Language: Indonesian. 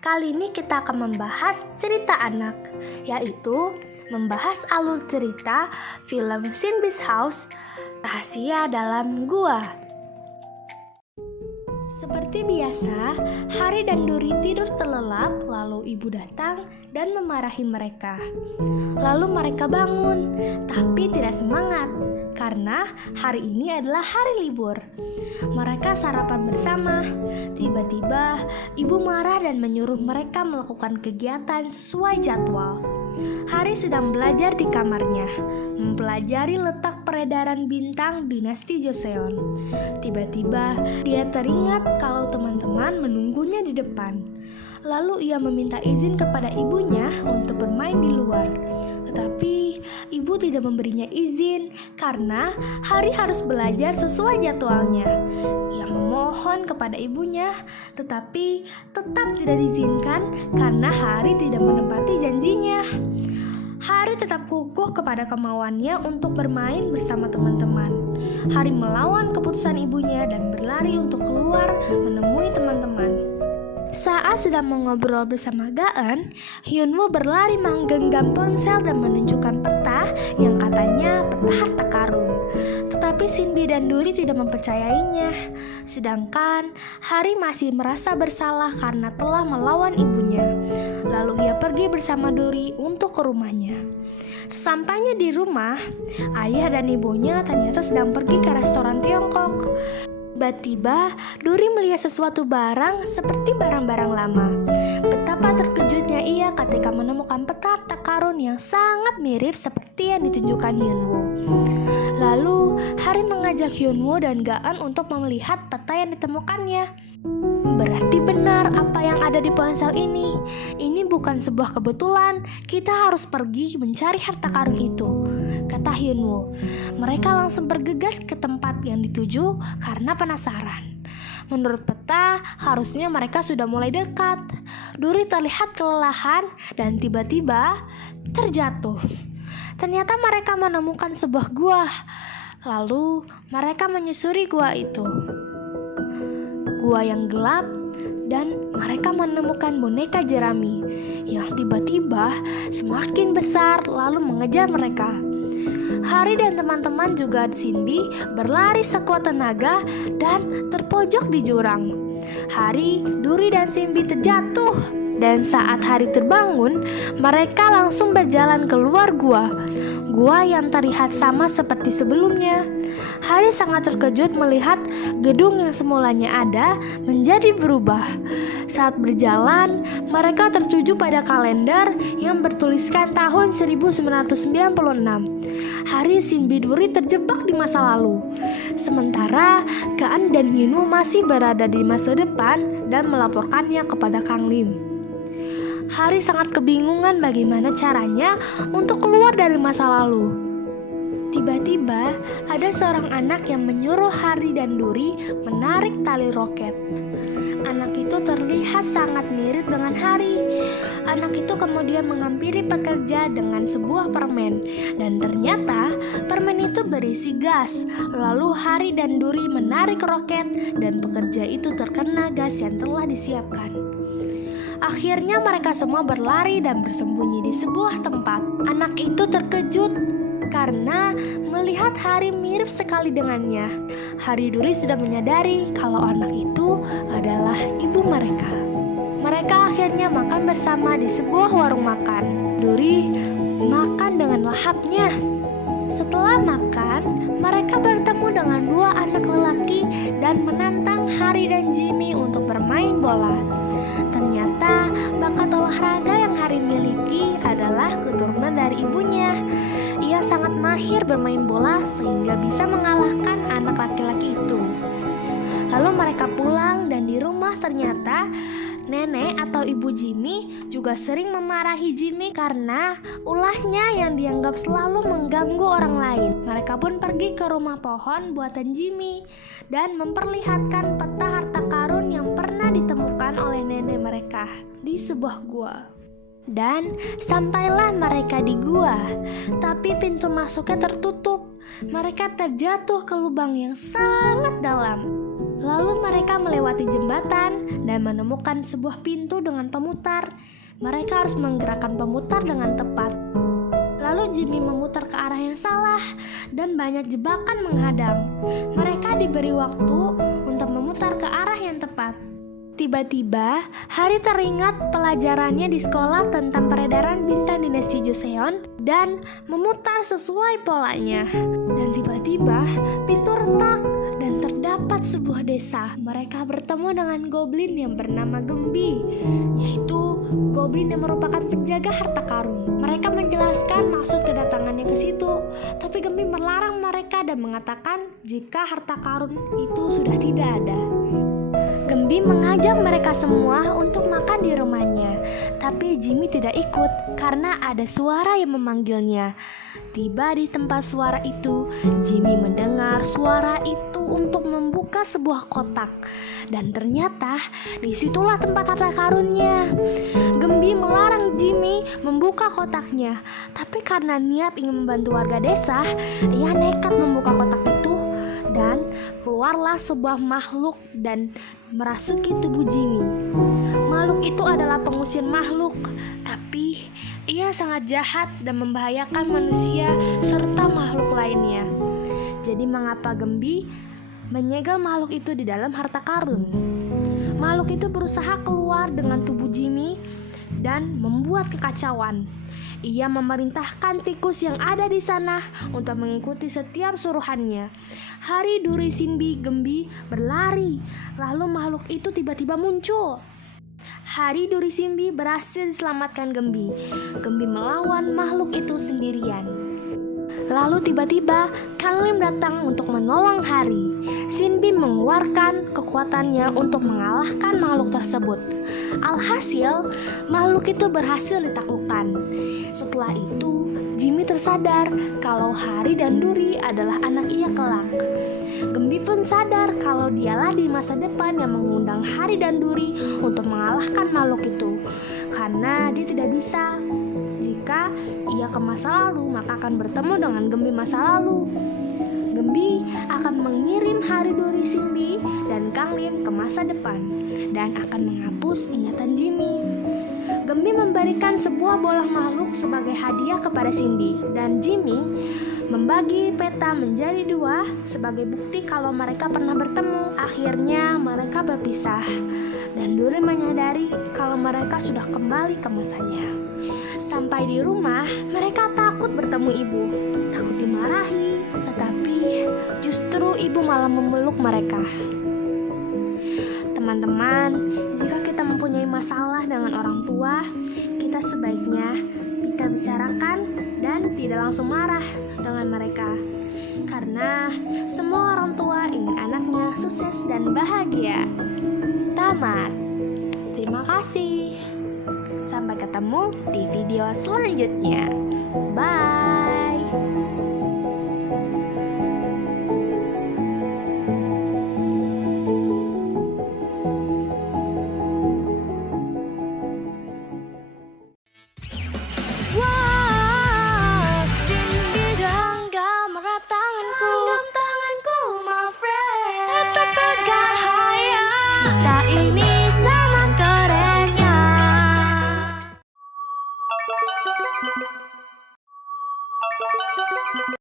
Kali ini kita akan membahas cerita anak, yaitu membahas alur cerita film Simbi's House, Rahasia Dalam Gua. Seperti biasa, Hari dan Duri tidur terlelap, lalu ibu datang dan memarahi mereka. Lalu mereka bangun, tapi tidak semangat, karena hari ini adalah hari libur. Mereka sarapan bersama. Tiba-tiba, ibu marah dan menyuruh mereka melakukan kegiatan sesuai jadwal. Hari sedang belajar di kamarnya, mempelajari letak peredaran bintang dinasti Joseon. Tiba-tiba, dia teringat kalau teman-teman menunggunya di depan. Lalu ia meminta izin kepada ibunya untuk bermain di luar. Tetapi ibu tidak memberinya izin karena Hari harus belajar sesuai jadwalnya. Ia memohon kepada ibunya, tetapi tetap tidak diizinkan karena Hari tidak menepati janjinya. Hari tetap kukuh kepada kemauannya untuk bermain bersama teman-teman. Hari melawan keputusan ibunya dan berlari untuk keluar menemui teman-teman. Saat sedang mengobrol bersama Gaen, Hyunwoo berlari menggenggam ponsel dan menunjukkan peta yang katanya peta harta karun. Tetapi Sinbi dan Duri tidak mempercayainya. Sedangkan Hari masih merasa bersalah karena telah melawan ibunya. Lalu ia pergi bersama Duri untuk ke rumahnya. Sesampainya di rumah, ayah dan ibunya ternyata sedang pergi ke restoran Tiongkok. Tiba-tiba, Duri melihat sesuatu barang seperti barang-barang lama. Betapa terkejutnya ia ketika menemukan peta harta karun yang sangat mirip seperti yang ditunjukkan Hyunwoo. Lalu, Hari mengajak Hyunwoo dan Gaen untuk melihat peta yang ditemukannya. Berarti benar apa yang ada di ponsel ini. Ini bukan sebuah kebetulan. Kita harus pergi mencari harta karun itu, kata Hyunwoo. Mereka langsung bergegas ke tempat yang dituju karena penasaran. Menurut peta, harusnya mereka sudah mulai dekat. Duri terlihat kelelahan dan tiba-tiba terjatuh. Ternyata mereka menemukan sebuah gua. Lalu mereka menyusuri gua itu. Gua yang gelap, dan mereka menemukan boneka jerami yang tiba-tiba semakin besar lalu mengejar mereka. Hari dan teman-teman juga Sinbi berlari sekuat tenaga dan terpojok di jurang. Hari, Duri dan Sinbi terjatuh, dan saat Hari terbangun, mereka langsung berjalan keluar gua. Gua yang terlihat sama seperti sebelumnya. Hari sangat terkejut melihat gedung yang semulanya ada menjadi berubah. Saat berjalan, mereka tertuju pada kalender yang bertuliskan tahun 1996. Hari Sinbi Duri terjebak di masa lalu. Sementara Gaen dan Hyunwoo masih berada di masa depan dan melaporkannya kepada Kang Lim. Hari sangat kebingungan bagaimana caranya untuk keluar dari masa lalu. Tiba-tiba ada seorang anak yang menyuruh Hari dan Duri menarik tali roket. Anak itu terlihat sangat mirip dengan Hari. Anak itu kemudian menghampiri pekerja dengan sebuah permen, dan ternyata permen itu berisi gas. Lalu Hari dan Duri menarik roket dan pekerja itu terkena gas yang telah disiapkan. Akhirnya mereka semua berlari dan bersembunyi di sebuah tempat. Anak itu terkejut karena melihat Hari mirip sekali dengannya. Hari Duri sudah menyadari kalau anak itu adalah ibu mereka. Mereka akhirnya makan bersama di sebuah warung makan. Duri makan dengan lahapnya. Setelah makan, mereka bertemu dengan dua anak lelaki dan menantang Hari dan Jimmy untuk bermain bola. Ternyata bakat olahraga yang Hari miliki adalah keturunan dari ibunya. Ia sangat mahir bermain bola sehingga bisa mengalahkan anak laki-laki itu. Lalu mereka pulang dan di rumah ternyata nenek atau ibu Jimmy juga sering memarahi Jimmy karena ulahnya yang dianggap selalu mengganggu orang lain. Mereka pun pergi ke rumah pohon buatan Jimmy dan memperlihatkan peta harta karun yang pernah ditemukan oleh nenek mereka di sebuah gua. Dan sampailah mereka di gua, tapi pintu masuknya tertutup. Mereka terjatuh ke lubang yang sangat dalam. Lalu mereka melewati jembatan dan menemukan sebuah pintu dengan pemutar. Mereka harus menggerakkan pemutar dengan tepat. Lalu Jimmy memutar ke arah yang salah dan banyak jebakan menghadang. Mereka diberi waktu untuk memutar ke arah yang tepat. Tiba-tiba, Harry teringat pelajarannya di sekolah tentang peredaran bintang dinasti Joseon dan memutar sesuai polanya. Dan tiba-tiba, pintu retak dan terdapat sebuah desa. Mereka bertemu dengan goblin yang bernama Gembi, yaitu goblin yang merupakan penjaga harta karun. Mereka menjelaskan maksud kedatangannya ke situ, tapi Gembi melarang mereka dan mengatakan jika harta karun itu sudah tidak ada. Gembi mengajak mereka semua untuk makan di rumahnya, tapi Jimmy tidak ikut karena ada suara yang memanggilnya. Tiba di tempat suara itu, Jimmy mendengar suara itu untuk membuka sebuah kotak, dan ternyata disitulah tempat harta karunnya. Gembi melarang Jimmy membuka kotaknya, tapi karena niat ingin membantu warga desa, ia nekat membuka kotak itu. Dan keluarlah sebuah makhluk dan merasuki tubuh Jimmy. Makhluk itu adalah pengusir makhluk, tapi ia sangat jahat dan membahayakan manusia serta makhluk lainnya. Jadi mengapa Gembi menyegel makhluk itu di dalam harta karun? Makhluk itu berusaha keluar dengan tubuh Jimmy dan membuat kekacauan. Ia memerintahkan tikus yang ada di sana untuk mengikuti setiap suruhannya. Harry, Duri, Sinbi, Gembi berlari, lalu makhluk itu tiba-tiba muncul. Harry, Duri, Sinbi berhasil diselamatkan Gembi. Gembi melawan makhluk itu sendirian. Lalu tiba-tiba Kang Lim datang untuk menolong Harry. Sinbi mengeluarkan kekuatannya untuk mengalahkan makhluk tersebut. Alhasil, makhluk itu berhasil ditaklukkan. Setelah itu, Jimmy tersadar kalau Harry dan Duri adalah anak ia kelak. Gembi pun sadar kalau dialah di masa depan yang mengundang Harry dan Duri untuk mengalahkan makhluk itu. Karena dia tidak bisa. Jika ia ke masa lalu, maka akan bertemu dengan Gembi masa lalu. Gembi akan mengirim Harry, Duri, Sinbi, dan Kang Lim ke masa depan dan akan menghapus ingatan Jimmy. Gembi memberikan sebuah bola makhluk sebagai hadiah kepada Sinbi, dan Jimmy membagi peta menjadi dua sebagai bukti kalau mereka pernah bertemu. Akhirnya mereka berpisah, dan Duri menyadari kalau mereka sudah kembali ke masanya. Sampai di rumah, mereka takut bertemu ibu, takut dimarahi, tetapi justru ibu malah memeluk mereka. Teman-teman, jika kita mempunyai masalah dengan orang tua, kita sebaiknya kita bicarakan dan tidak langsung marah dengan mereka. Karena semua orang tua ingin anaknya sukses dan bahagia. Tamat. Terima kasih. Sampai ketemu di video selanjutnya. Bye.